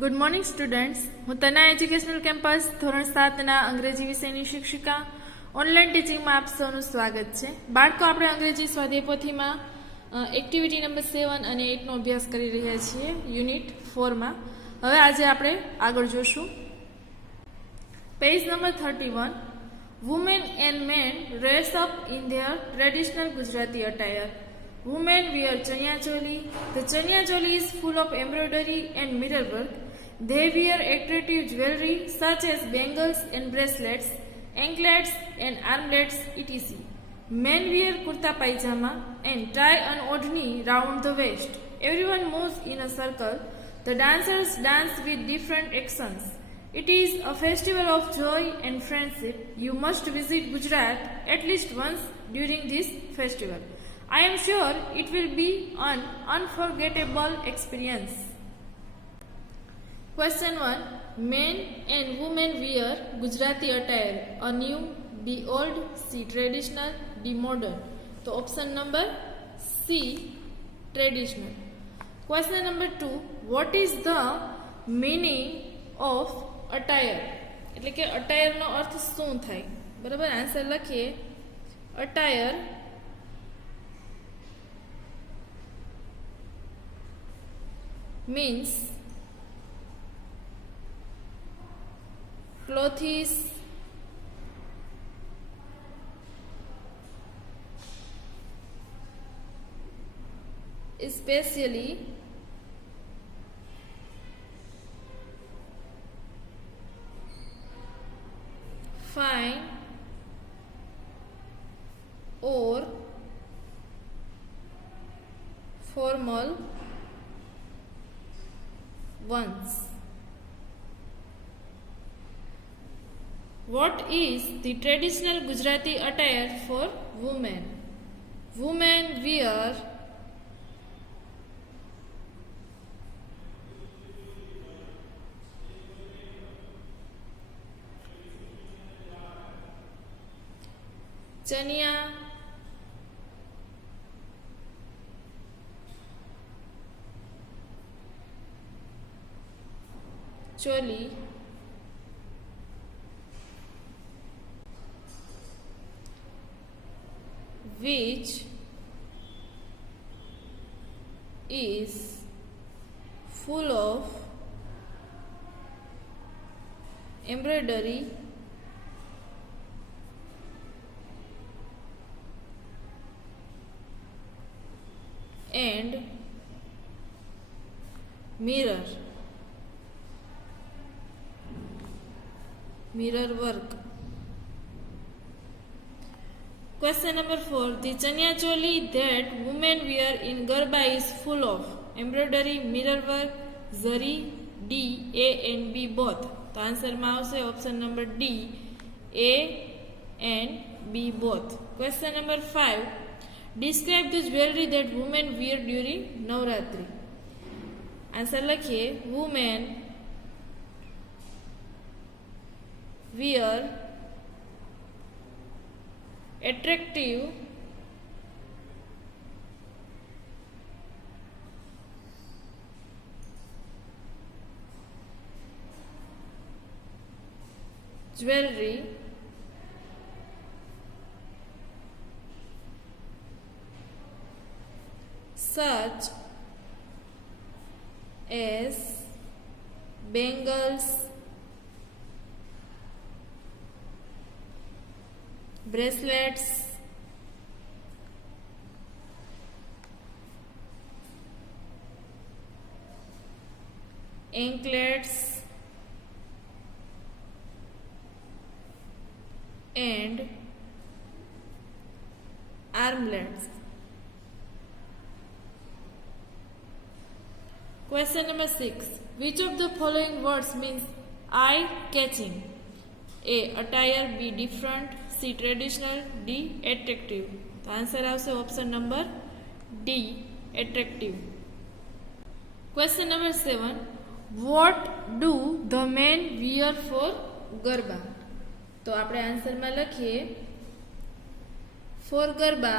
Good morning students. हूँ तना educational campus धोरण 7 ना अंग्रेजी विषयनी शिक्षिका ऑनलाइन टीचिंग में आप सौનું स्वागत है। बाळको આપણે અંગ્રેજી સ્વાધ્યાય પોથીમાં એક્ટિવિટી નંબર 7 અને 8 નો અભ્યાસ કરી રહ્યા છીએ યુનિટ 4 માં। હવે આજે આપણે આગળ જોશું page number 31 women and men dress up in their traditional Gujarati attire. Women wear chanya choli. The chanya choli is full of embroidery and mirror work. They wear attractive jewelry such as bangles and bracelets, anklets and armlets, etc. Men wear kurta pajama and tie an odhni round the waist. Everyone moves in a circle. The dancers dance with different actions. It is a festival of joy and friendship. You must visit Gujarat at least once during this festival. I am sure it will be an unforgettable experience. Question 1. Men and women wear Gujarati attire. A new, B old, C traditional, D modern. So option number C traditional. Question number 2. What is the meaning of attire? એટલે કે attire નો અર્થ શું થાય? બરાબર, answer લખીએ. Attire means clothes especially fine or formal ones. What is the traditional Gujarati attire for women? Women wear chania choli, which is full of embroidery and mirror work. Question number 4. The chanya choli that women wear in Garba is full of embroidery, mirror work, zari, D, A and B both. तो answer में आवशे option number D, A and B both. Question number 5. Describe the jewelry that women wear during Navratri. Answer लखिए. Women wear attractive jewelry such as bangles, bracelets, anklets and armlets. Question number 6. Which of the following words means eye-catching? A. Attire, B. Different, C. Traditional, D. Attractive. The answer आवशे option number D. Attractive. Question number 7. What do the men wear for Garba? तो આપણે answer માં લખીએ. For Garba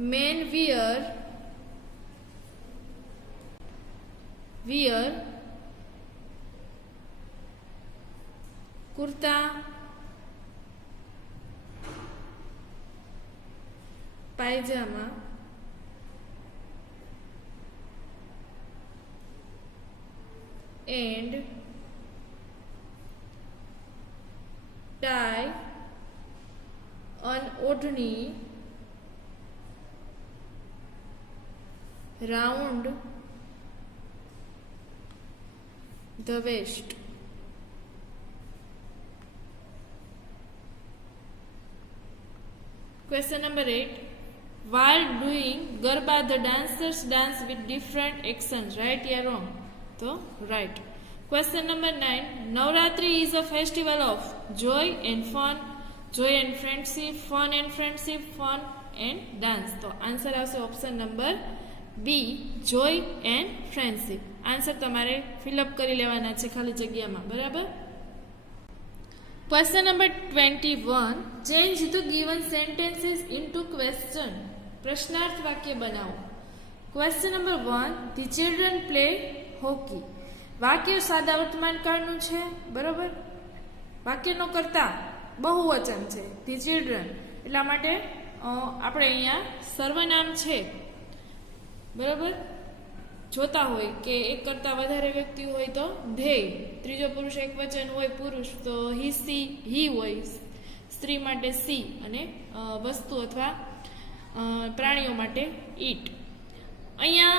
men wear kurta, pajama, and tie an odhni round the waist. Question number 8. While doing Garba, the dancers dance with different actions. Right or wrong? So, right. Question number 9. Navratri is a festival of joy and fun, joy and friendship, fun and friendship, fun and dance. So, answer આવશે option number B, joy and friendship. Answer તમારે fill up કરી લેવાના છે ખાલી જગ્યામાં, બરાબર? Question number 21. Change the given sentences into question. પ્રશ્નાર્થ વાક્ય બનાવો. Question number 1. The children play hockey. વાક્ય સાદા વર્તમાન કાળનું છે, બરોબર? વાક્યનો કર્તા બહુવચન છે, the children. એટલા માટે આપણે અહીંયા સર્વનામ છે, બરોબર? જોતા હોય કે એક કરતા વધારે વ્યક્તિ હોય તો ધેય, ત્રીજો પુરુષ એક વચન હોય પુરુષ તો હી સી હી હોય, સ્ત્રી માટે સી, અને વસ્તુ અથવા પ્રાણીઓ માટે ઈટ. અહીંયા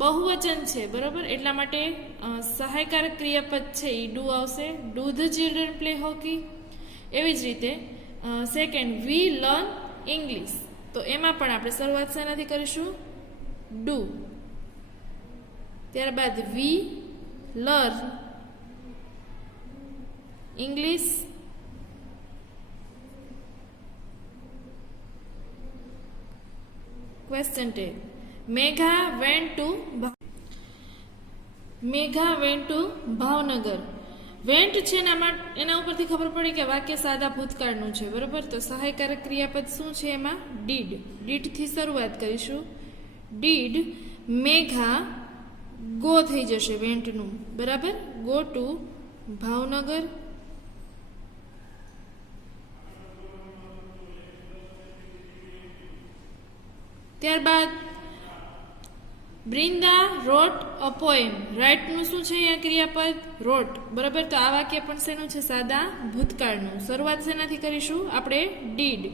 બહુવચન છે, બરોબર? એટલા માટે સહાયકારક ક્રિયાપદ છે એ ડુ આવશે. Do the children play hockey. એવી જ રીતે સેકન્ડ, વી લર્ન ઇંગ્લિશ. તો એમાં પણ આપણે શરૂઆત શેનાથી કરીશું? ડુ. ત્યારબાદ we learn English. Question 10. Megha went to Bhavnagar. Vent છે એના ઉપરથી ખબર પડી કે વાક્ય સાદા ભૂતકાળનું છે, બરોબર? તો સહાયકારક ક્રિયાપદ શું છે એમાં? ડીડ. ડીડથી શરૂઆત કરીશું. ડીડ મેઘા ગો થઈ જશે વેન્ટનું, બરાબર? Go to Bhavnagar. ત્યારબાદ બ્રિંદા રોટ અ પોએમ. રાઇટનું શું છે અહીંયા ક્રિયાપદ? રોટ, બરાબર? તો આ વાક્ય પણ શેનું છે? સાદા ભૂતકાળનું. શરૂઆત શેનાથી કરીશું આપણે? ડીડ.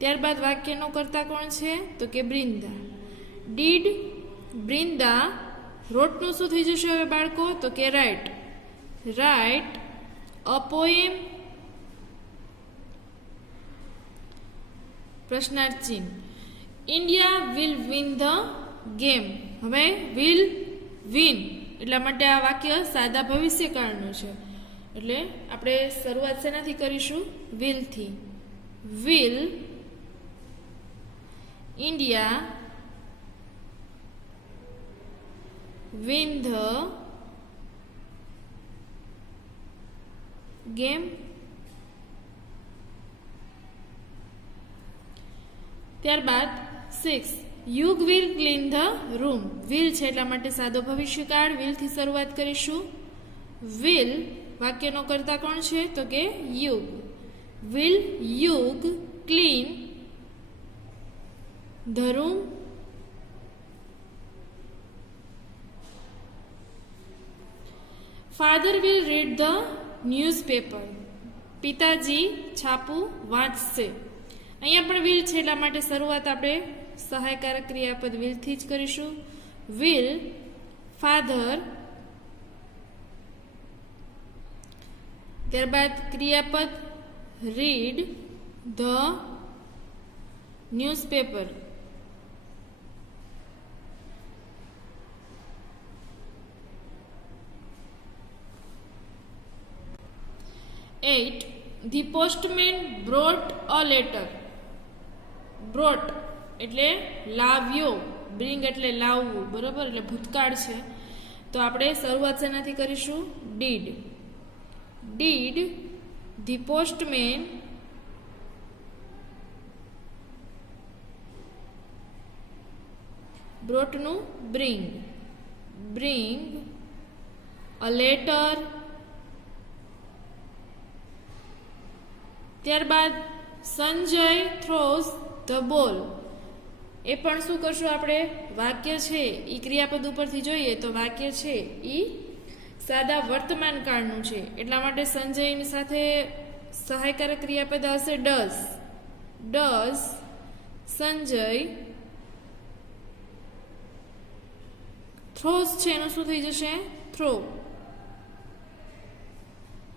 ત્યારબાદ વાક્યનો કર્તા કોણ છે? તો કે બ્રિંદા. ડીડ બ્રિંદા રોટનું શું થઈ જશે હવે બાળકો? તો કે રાઇટ. Write a poem. પ્રશ્નાર્થ ચિહ્ન. India will win the game. હવે વિલ વિન એટલા માટે આ વાક્ય સાદા ભવિષ્યકાળનું છે, એટલે આપણે શરૂઆત શેનાથી કરીશું? વિલથી. Will India win the game. ત્યારબાદ 6. યુગ will clean the room. will છે એટલા માટે સાદો ભવિષ્યકાળ, will થી શરૂઆત કરીશું. will વાક્યનો કર્તા કોણ છે? તો કે યુગ. will યુગ clean the room. Father will read the newspaper. પિતાજી છાપું વાંચશે. અહીંયા પણ વિલ છે એટલા માટે શરૂઆત આપણે સહાયકારક ક્રિયાપદ વિલથી જ કરીશું. Will father. ત્યારબાદ ક્રિયાપદ read the newspaper. Eight. The postman brought a letter. Brought એટલે લાવ્યો, bring એટલે લાવવું, બરોબર? એટલે ભૂતકાળ છે, તો આપણે શરૂઆત શેનાથી કરીશું? did. Did the postman બ્રોટનું બ્રિંગ, બ્રિંગ અ લેટર. ત્યારબાદ સંજય થ્રોઝ ધ બોલ. એ પણ શું કરશું આપણે? વાક્ય છે એ ક્રિયાપદ ઉપરથી જોઈએ તો વાક્ય છે એ સાદા વર્તમાન કાળનું છે, એટલા માટે સંજયની સાથે સહાયકારક ક્રિયાપદ આવશે ડઝ. ડઝ સંજય થ્રોઝ છે એનું શું થઈ જશે? Throw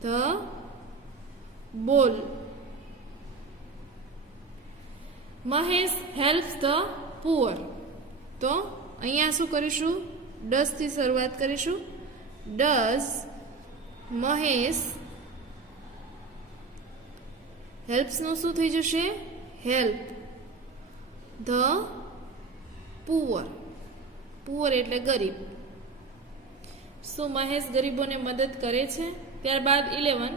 the ball. Mahesh helps the poor. તો અહીંયા શું કરીશું? ડઝ થી શરૂઆત કરીશું. ડઝ મહેશ હેલ્પ્સ નું શું થઈ જશે? Help the poor. પુઅર એટલે ગરીબ. શું મહેશ ગરીબોને મદદ કરે છે? ત્યારબાદ 11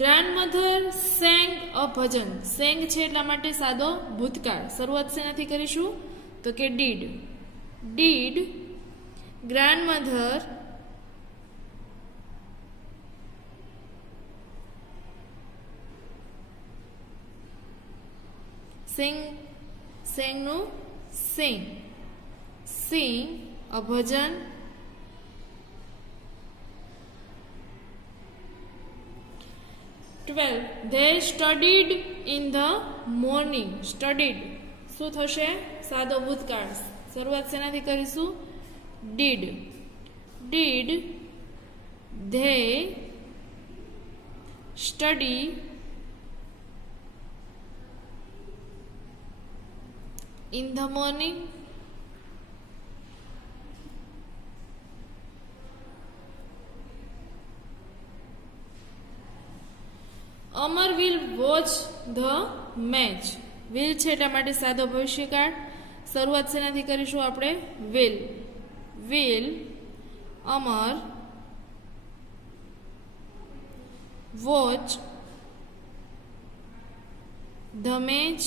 grandmother sang a Bhajan. Sang છે એટલા માટે સાદો ભૂતકાળ. શરૂઆત શેનાથી કરીશું? તો કે ડીડ. Did grandmother sing. સેંગનું sing. Sing a bhajan. They studied in the morning. Studied શું થશે? સાદો ભૂતકાળ. શરૂઆત શેનાથી કરીશું? did. Did they study in the morning? Amar will watch the match. Will છે એટલા માટે સાદો ભવિષ્યકાળ. શરૂઆત શેનાથી કરીશું આપણે? Will. Will Amar watch the match.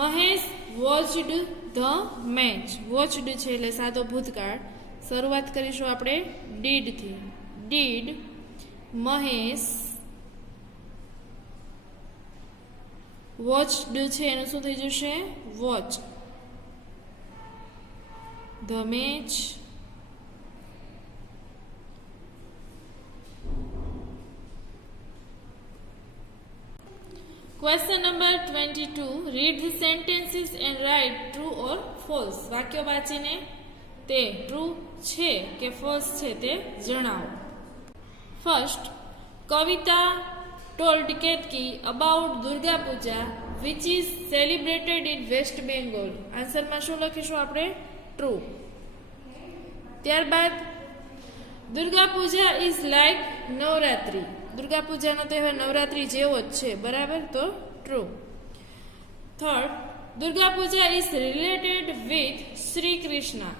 Mahesh watched the match. Watched છે એટલે સાદો ભૂતકાળ. શરૂઆત કરીશું આપણે ડીડ થી. ડીડ મહેશ વોચડ છે એનું શું થઈ જશે? Watch the match. Question number 22. Read the sentences and write true or false. વાક્યો વાંચીને તે ટ્રુ છે કે ફોલ્સ છે તે જણાવો. First, Kavita told Ketki about Durga Puja which is celebrated in West Bengal. આન્સરમાં શું લખીશું આપણે? ટ્રુ. ત્યારબાદ દુર્ગા પૂજા ઇઝ લાઈક નવરાત્રી. દુર્ગા પૂજાનો તહેવાર નવરાત્રી જેવો જ છે, બરાબર? તો true. Third, Durga Puja is related with Shri Krishna.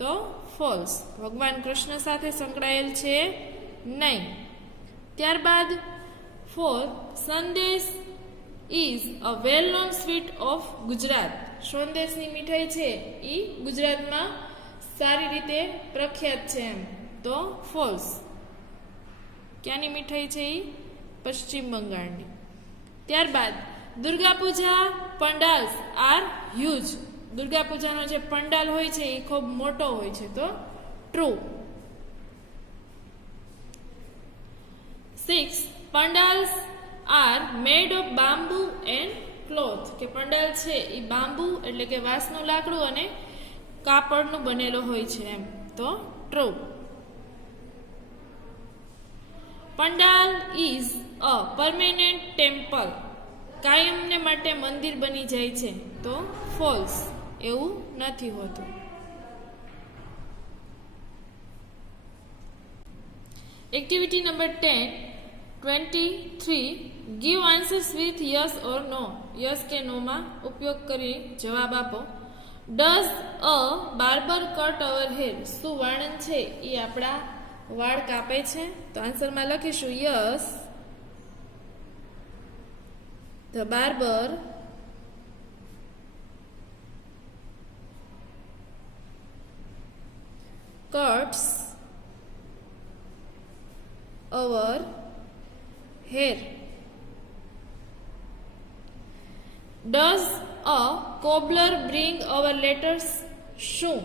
તો ફોલ્સ. ભગવાન કૃષ્ણ સાથે સંકળાયેલ છે નહીં. ત્યારબાદ fourth, Sandesh is a well known sweet of Gujarat. સંદેશની મીઠાઈ છે એ ગુજરાતમાં સારી રીતે પ્રખ્યાત છે એમ. તો ફોલ્સ. ક્યાંની મીઠાઈ છે એ? પશ્ચિમ બંગાળની. ત્યારબાદ દુર્ગા પૂજા પંડાલ્સ આર હ્યુજ. દુર્ગા પૂજાનો જે પંડાલ હોય છે એ ખૂબ મોટો હોય છે. તો true. 6, pandals are made of bamboo and cloth. કે પંડાલ છે એ બાંબુ એટલે કે વાંસનું લાકડું અને કાપડનું બનેલો હોય છે એમ. તો true. Pandal is a permanent temple. કાયમને માટે મંદિર બની જાય છે. તો ફોલ્સ. એવું નથી હોતું. Activity number 23. Give answers with yes or no. Yes કે નો માં ઉપયોગ કરી જવાબ આપો. Does a barber cut our hair. શું વર્ણન છે એ આપણા વાળ કાપે છે? તો આન્સરમાં લખીશું yes The barber cuts our hair. Does a cobbler bring our letters? શું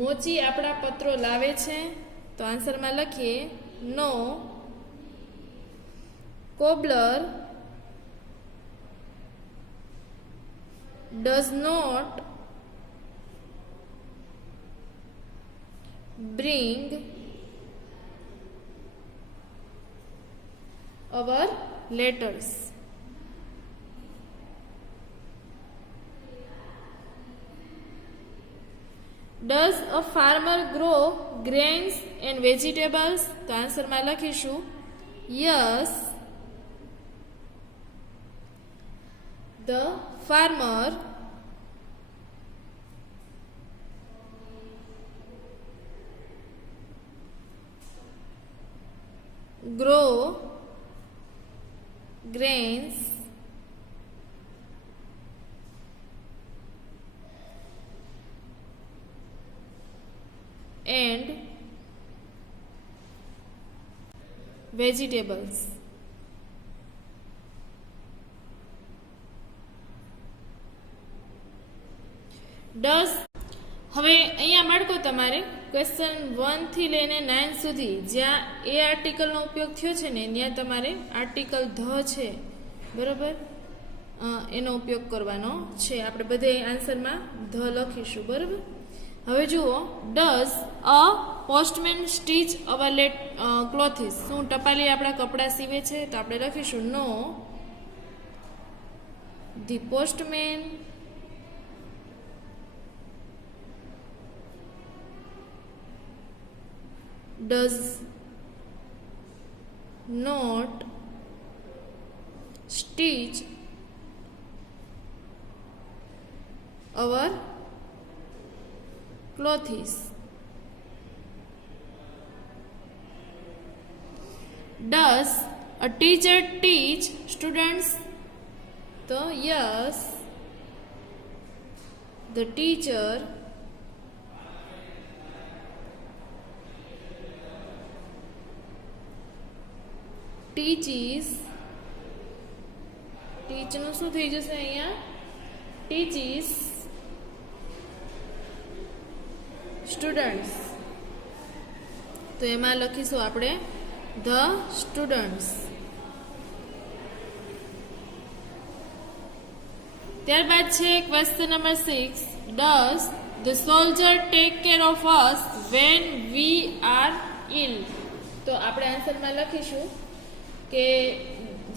મોચી આપણા પત્રો લાવે છે? તો આન્સરમાં લખીએ નો, cobbler does not bring our letters. Does a farmer grow grains and vegetables? તો આન્સરમાં લખીશું yes, the farmer grow grains and vegetables. Does હવે અહીંયા બાળકો તમારે ક્વેશ્ચન 1 થી લઈને 9 સુધી જ્યાં એ આર્ટિકલનો ઉપયોગ થયો છે ને ત્યાં તમારે આર્ટિકલ ધ છે બરાબર એનો ઉપયોગ કરવાનો છે. આપણે બધે આન્સરમાં ધ લખીશું બરાબર. હવે જુઓ does a postman stitch our clothes? શું ટપાલી આપણા કપડાં સીવે છે? તો આપણે લખીશું no, the postman does not stitch our clothes. Does a teacher teach students? So yes, the teacher teaches, teach નું શું થઈ જશે અહીંયા? teaches students. તો એમાં લખીશું આપણે the students. ત્યારબાદ છે question number 6. Does the soldier take care of us when we are ill? તો આપણે આન્સરમાં લખીશું કે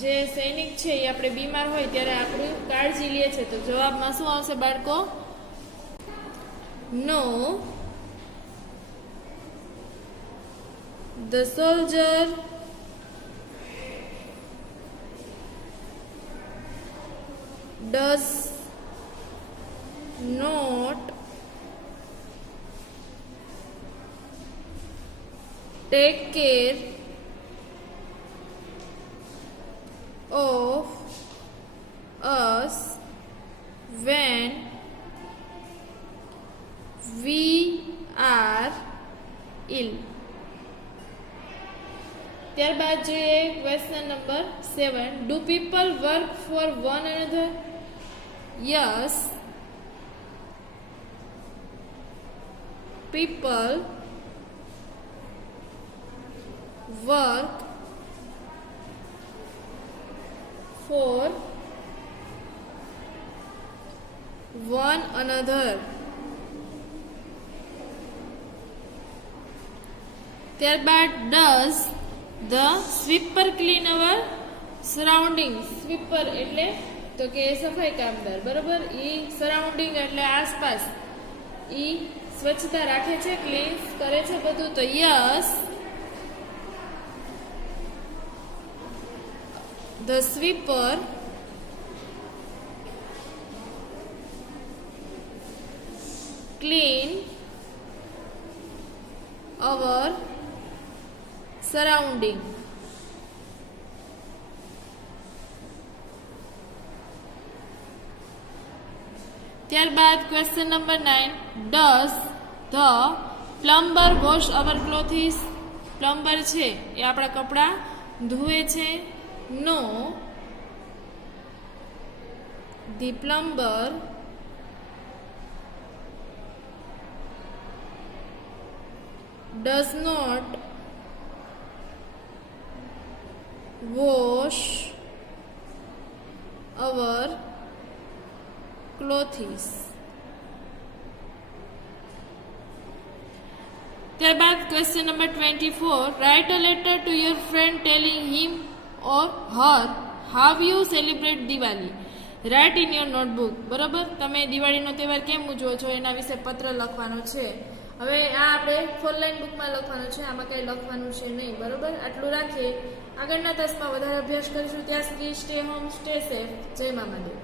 જે સૈનિક છે એ આપણે બીમાર હોય ત્યારે આપણી કાળજી લે છે. તો જવાબમાં શું આવશે બાળકો? નો, the soldier does not take care of us when we are ill. ત્યારબાદ જોઈએ question number 7. Do people work four one another? Yes, people work for one another. ત્યારબાદ does the sweeper clean our surroundings? Sweeper એટલે તો કે સફાઈ કામદાર બરાબર. ઈ surrounding એટલે આસપાસ ઈ સ્વચ્છતા રાખે છે, ક્લીન્સ કરે છે બધું. તો yes, the sweeper clean our surrounding. ત્યારબાદ question number 9, does the plumber wash our clothes? Plumber છે એ આપણા કપડાં ધોવે છે. No, the plumber does not wash our clothes. ત્યારબાદ question number 24, write a letter to your friend telling him or her how you celebrate Diwali. Write in your notebook. બરાબર, તમે દિવાળીનો તહેવાર કેમ ઉજવો છો એના વિશે પત્ર લખવાનો છે. હવે આ આપણે 4 લાઇન બુકમાં લખવાનું છે, આમાં કંઈ લખવાનું છે નહીં. બરાબર, આટલું રાખીએ. આગળના તાસમાં વધારે અભ્યાસ કરીશું. ત્યાં સુધી સ્ટે હોમ, સ્ટે સેફ. જય મા મહાદેવ.